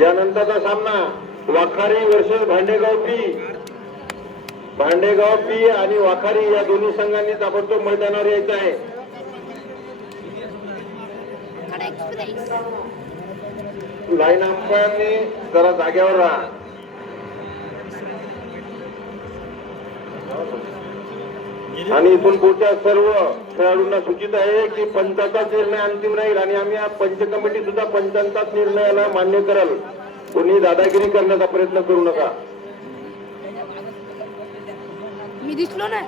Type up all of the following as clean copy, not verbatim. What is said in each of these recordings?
यानंतरचा सामना वाखारी versus Bhandegaon P आणि वाखारी या दोन्ही संघांनी ताबडतोब मैदानावर यायचं आहे. लाईन अंपायरने जरा जागेवर राहा. आणि इथून पुढच्या सर्व खेळाडूंना सूचित आहे की पंचाचाच निर्णय अंतिम राहील आणि आम्ही या पंच कमिटी सुद्धा पंचांचाच निर्णयाला मान्य कराल. कोणी दादागिरी करण्याचा प्रयत्न करू नका. मी दिसलो ना.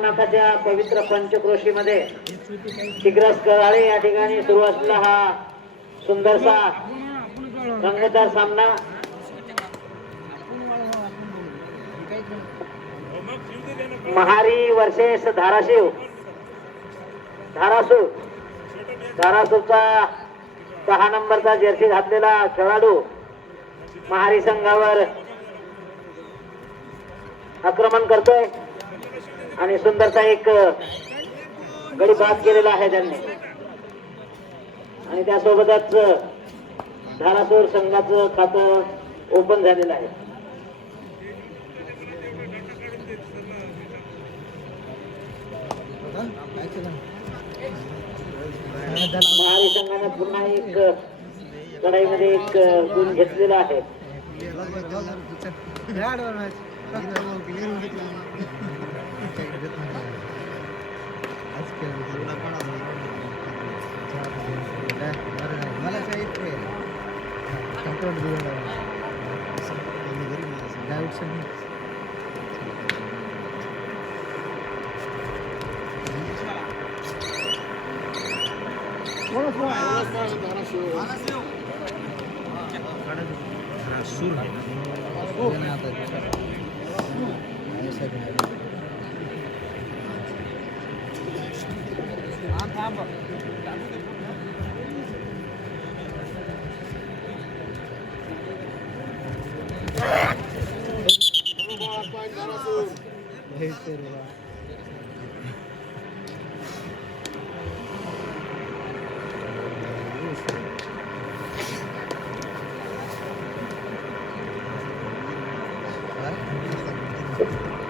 नाथाच्या पवित्र पंचक्रोशीमध्ये शिग्रस कराळे या ठिकाणी सुरू असलेला हा सुंदरसा रंगतदार सामना महारी वर्सेस धारासूरचा 6 नंबरचा जर्सी घातलेला खेळाडू महारी संघावर आक्रमण करतोय आणि सुंदरचा एक गडी बाद केलेला आहे त्यांनी आणि त्यासोबतच धारासूर संघाचं खातं ओपन झालेलं आहे. महारी संघाने पुन्हा एक लढाईमध्ये एक गुण घेतलेला आहे.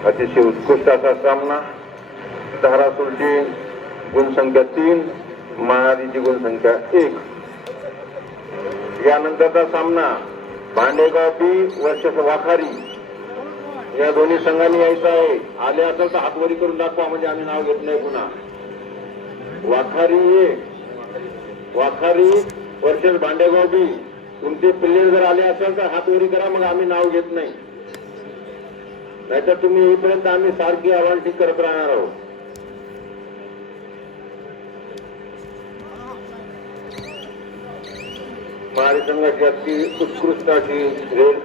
अतिशय उत्कृष्ट असा सामना. धारासूरची गुणसंख्या 3, महारीची गुणसंख्या 1. यानंतरचा सामना भांडेगाव बी वर्सेस वाखारी या दोन्ही संघांनी यायचा आहे. आले असेल तर हातवरी करून दाखवा म्हणजे आम्ही नाव घेत नाही पुन्हा. वाखारी वर्सेस भांडेगाव बी. तुमचे प्लेयर जर आले असेल तर हातवरी करा मग आम्ही नाव घेत नाही. नाहीतर तुम्ही येईपर्यंत आम्ही सारखी आव्हान ठीक करत राहणार आहोत. महारी संघाची अति उत्कृष्ट अशी रेल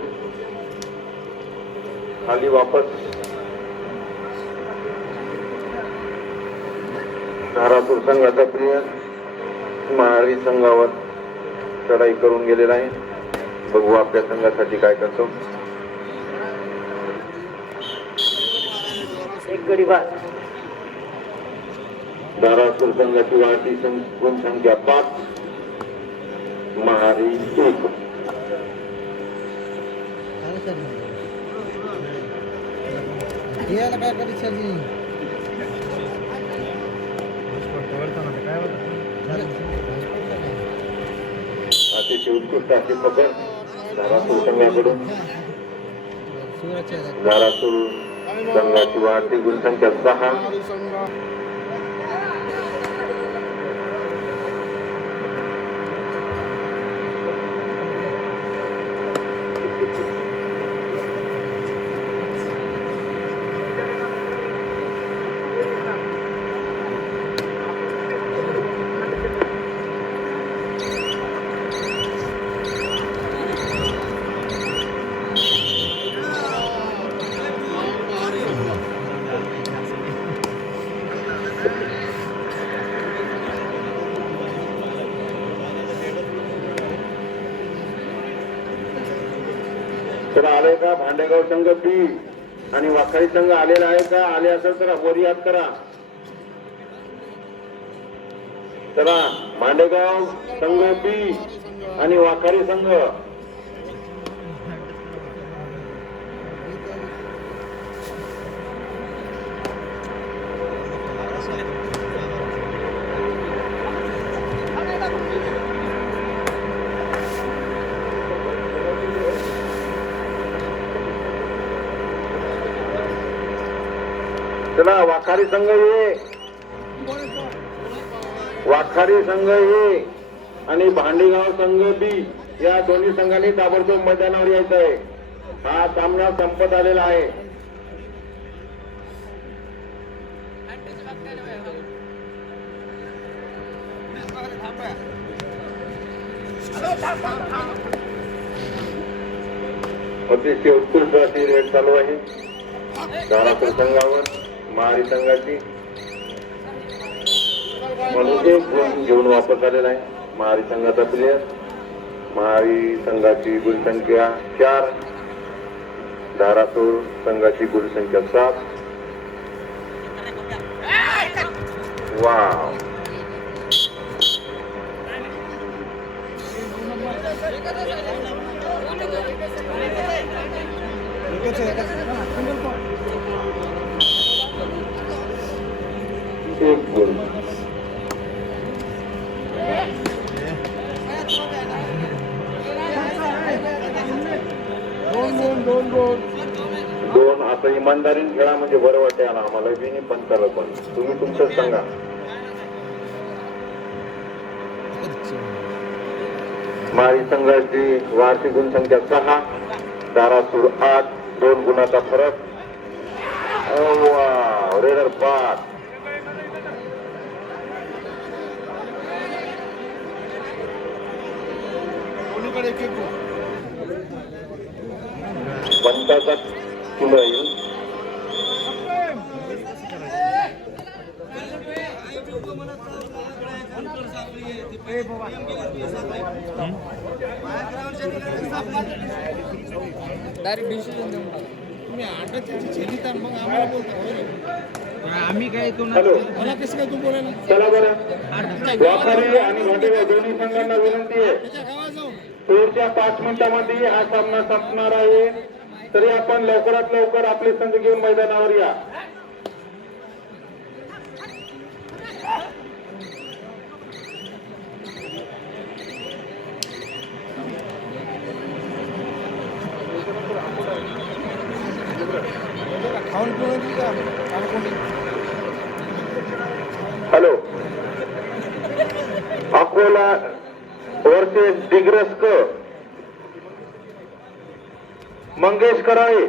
खाली वापस धारापूर संघाचा प्रिय महारी संघावर चढाई करून गेलेला आहे. बघू आपल्या संघासाठी काय करतो. एक गडी बाद. धारापूर संघाची वाढती गुण संख्या 5, महारी 1. अतिशय उत्कृष्ट अशी पकड धारासूर संघाकडून. धारासूर संघाची वाढती गुणसंख्या 6. तर आले का भांडेगाव संघ बी आणि वाखारी संघ आलेला आहे का? आले असेल तर वर याद करा. चला भांडेगाव संघ बी आणि वाखारी संघ. चला वाखारी संघ ये, वाखारी संघ ये आणि भांडेगाव संघ बी या दोन्ही संघांनी ताबडतोब मैदानावर यायचं आहे. हा सामना संपत आलेला आहे. अतिशय उत्कृष्ट अशी रेट चालू आहे धारापूर संघावर महारी संघाची. म्हणून एक गुण घेऊन वापस आलेला आहे महारी संघाचा प्लेयर. महारी संघाची गुणसंख्या 4, धारासूर संघाची गुणसंख्या 7. वाव, एक गुण. दोन. आता इमानदारीने खेळा म्हणजे बरं वाटेल आम्हाला बी नाही पंचाला पण. तुम्ही तुमचं सांगा. महारी संघाची वार्षिक गुणसंख्या 6, धारासूर 8. 2 गुणाचा फरक. रेडर 5. पंचाचा किलो येईल. आम्ही काय हॅलो, चला बरं. वाखारी आणि भांडेगाव दोन्ही संघांना विनंती आहे, पुढच्या 5 मिनिटांमध्ये हा सामना संपणार आहे. तरी आपण लवकरात लवकर आपले संघ घेऊन मैदानावर या. हॅलो, अकोला वर्सेस दिग्रस्क मंगेश कराळे.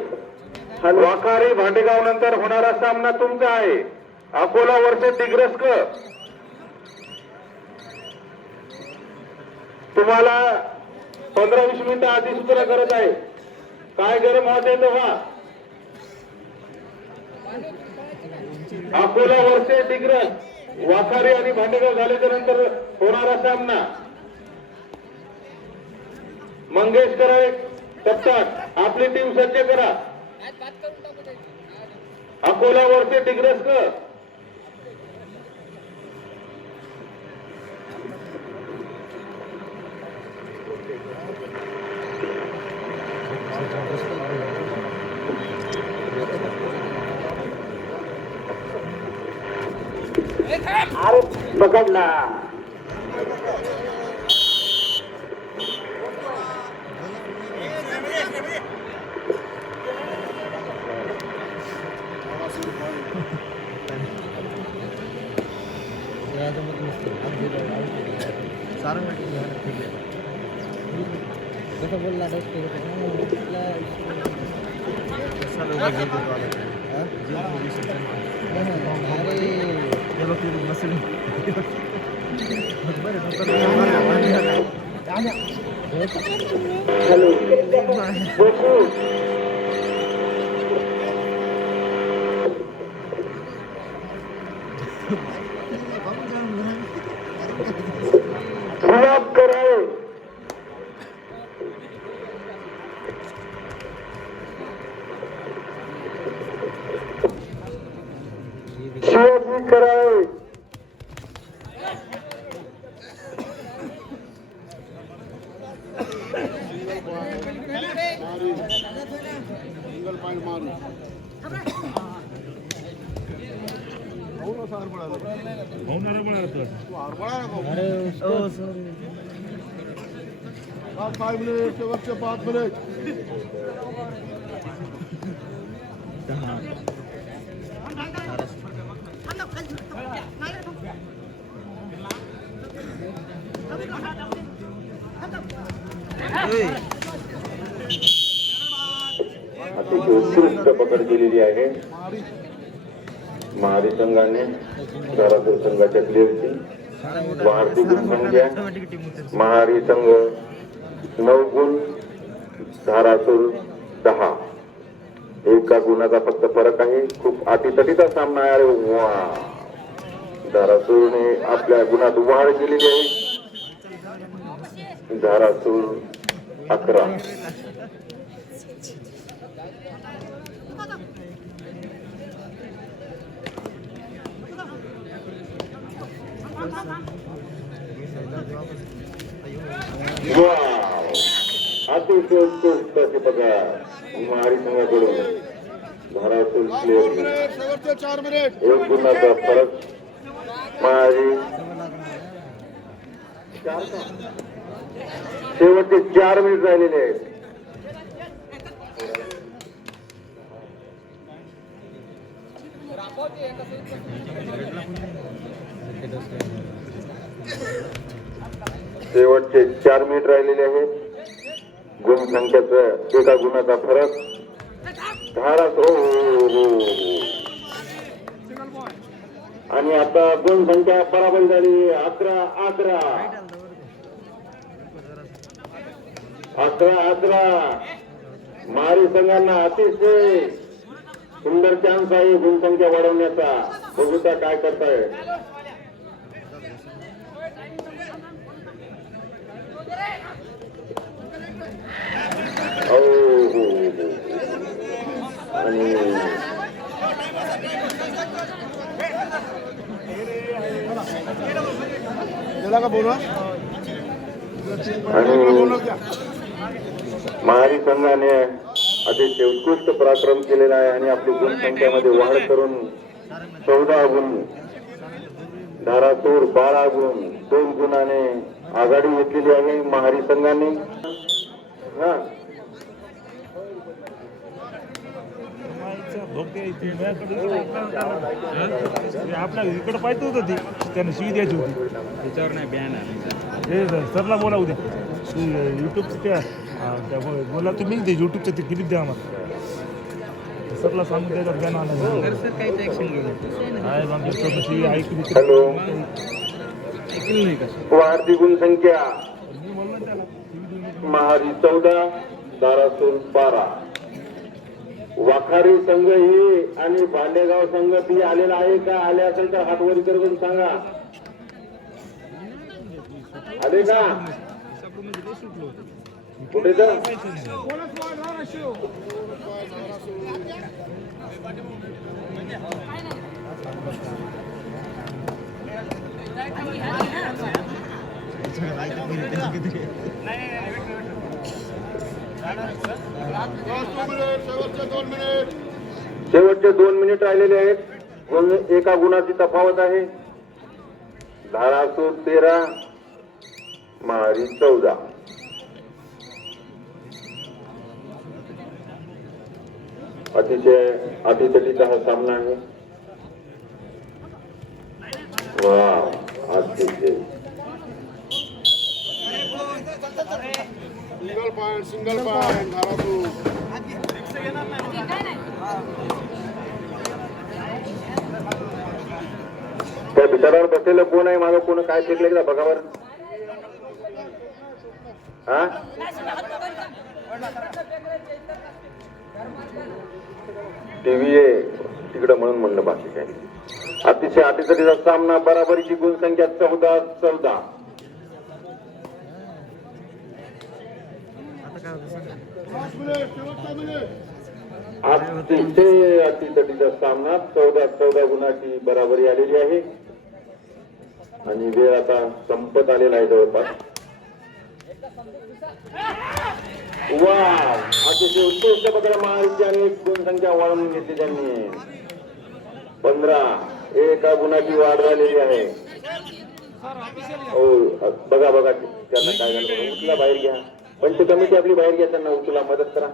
वाखारी भांडेगाव नंतर होणारा सामना तुमचा आहे. अकोला वर्सेस दिग्रस्क. तुम्हाला 15-20 मिनिटं आधी सूचना करत आहे. काय गरम होते तेव्हा अकोला वर्षे डिग्रस वाखारी आणि भांडेगाव झाल्याच्या नंतर होणारा सामना. मंगेश कराळे कप्तान, आपली टीम सज्ज करा. अकोला वर्षे डिग्रस क अरे पकडला. कसं बोलला हॅलो बसू. गुलाब कराळे. शिवाजी कराळे. शेवटचे 5 मिनिट. अतिशय उत्कृष्ट पकड केलेली आहे महारी संघाने. धारासूर संघाच्या प्लेयरची वाढती गुणसंख्या. महारी संघ 9 गुण, धारासूर 10. एका गुणाचा फक्त फरक आहे. खूप अटीतटीचा सामना आहे. अरे वा, धारासूरने आपल्या गुणात वाढ केलेली आहे. धारासूर 11. अतिशय उत्कृष्ट अशी पकड महारी संघाकडून. धारासूर शेवटचे 4 मिनिट. 1 गुणाचा फरक. महारी शेवटचे 4 मिनिट राहिलेले आहेत. शेवटचे 4 मिनिट राहिलेले आहेत. गुणसंख्येचा एका गुणाचा फरक. आणि आता गुणसंख्या बराबर झाली. 11-11. 11-11. महारी संघांना अतिशय सुंदर चान्स आहे गुणसंख्या वाढवण्याचा. बघूया काय करताय. आणि महारी संघाने अतिशय उत्कृष्ट पराक्रम केलेला आहे आणि आपली गुणसंख्येमध्ये वाढ करून 14 गुण. धारासूर 12 गुण. 2 गुणाने आघाडी घेतलेली आहे महारी संघाने. आपल्या इकडे पाहिजे होतं ती त्याने शिवी द्यायची होती. त्याच्यावर नाही बॅन आहे. हे सरला बोला उद्या युट्यूबचं त्या बोला तुम्ही ते युट्यूबचं ते क्लिप द्या आम्हाला. सरला सांगून त्याच्यावर बॅन आला. सर काहीच ऍक्शन घेऊ. आहे मग शिवी ऐकली. हॅलो, ऐकलं नाही का? वाढती गुणसंख्या. मी बोललो त्याला महारी 14, धारासूर 12. वाखारी संघ ए आणि भांडेगाव संघ बी आलेला आहे का? आले असेल तर हात वर करून सांगा. आले का? कुठे तर शेवटचे 2 मिनिट राहिलेले आहेत. एका गुणाची तफावत आहे. धारासूर 13 महारी 14. अतिशय अटीतटीचा हा सामना आहे. वा अतिशय सिंगल पॉइंट धारासूर. त्या बिचारावर बसलेलं कोण आहे? माझं कोण काय फेकले का बघा बरं. हा टीव्ही आहे तिकडं म्हणून म्हणलं, बाकी काय. अतिशय अटीतटीचा सामना. बराबरीची गुणसंख्या 14-14. अतिशय अटीतटीचा सामना. 14-14 गुणाची बराबरी आलेली आहे आणि वेळ आता संपत आलेला आहे जवळपास. वा अतिशय उत्कृष्ट प्रकारे महाराष्ट्राने एक गुणसंख्या वाढवून घेतली त्यांनी. 15 एका गुणाची वाढ झालेली आहे. हो बघा बघा त्यांना काय झालं बघा. उचला बाहेर घ्या. पंच कमिटी आपली बाहेर घ्या. त्यांना उचला मदत करा.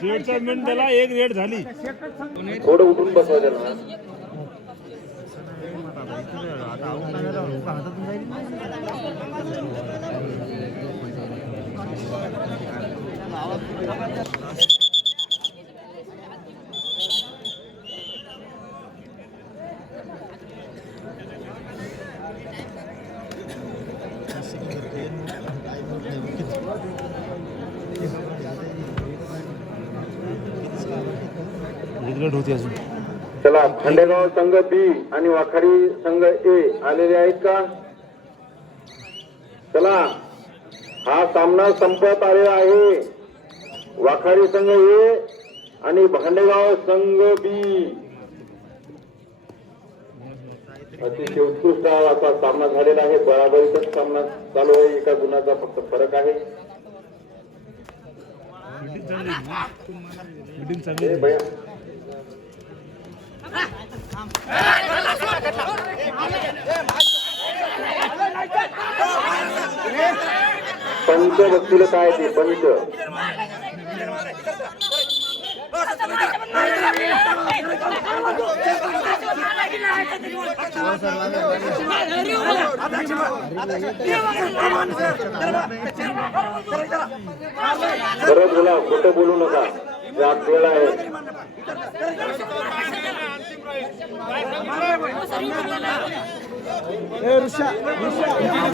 शेवटचा मिनिट त्याला एक रेड झाली. थोडं उठून बसवा त्यांना. होती अजून. चला भांडेगाव संघ बी आणि वाखारी संघ ए आलेले आहेत का? चला हा सामना संपत आलेला आहे. वाखारी संघ ए आणि भांडेगाव संघ बी अतिशय उत्कृष्ट असा सामना झालेला आहे. बराबरीचाच सामना चालू आहे. एका गुणाचा फक्त फरक आहे. ए भैया पंच बघतील काय ते पंच. खरं बोला, खोटं बोलू नका. रात वेळ आहे.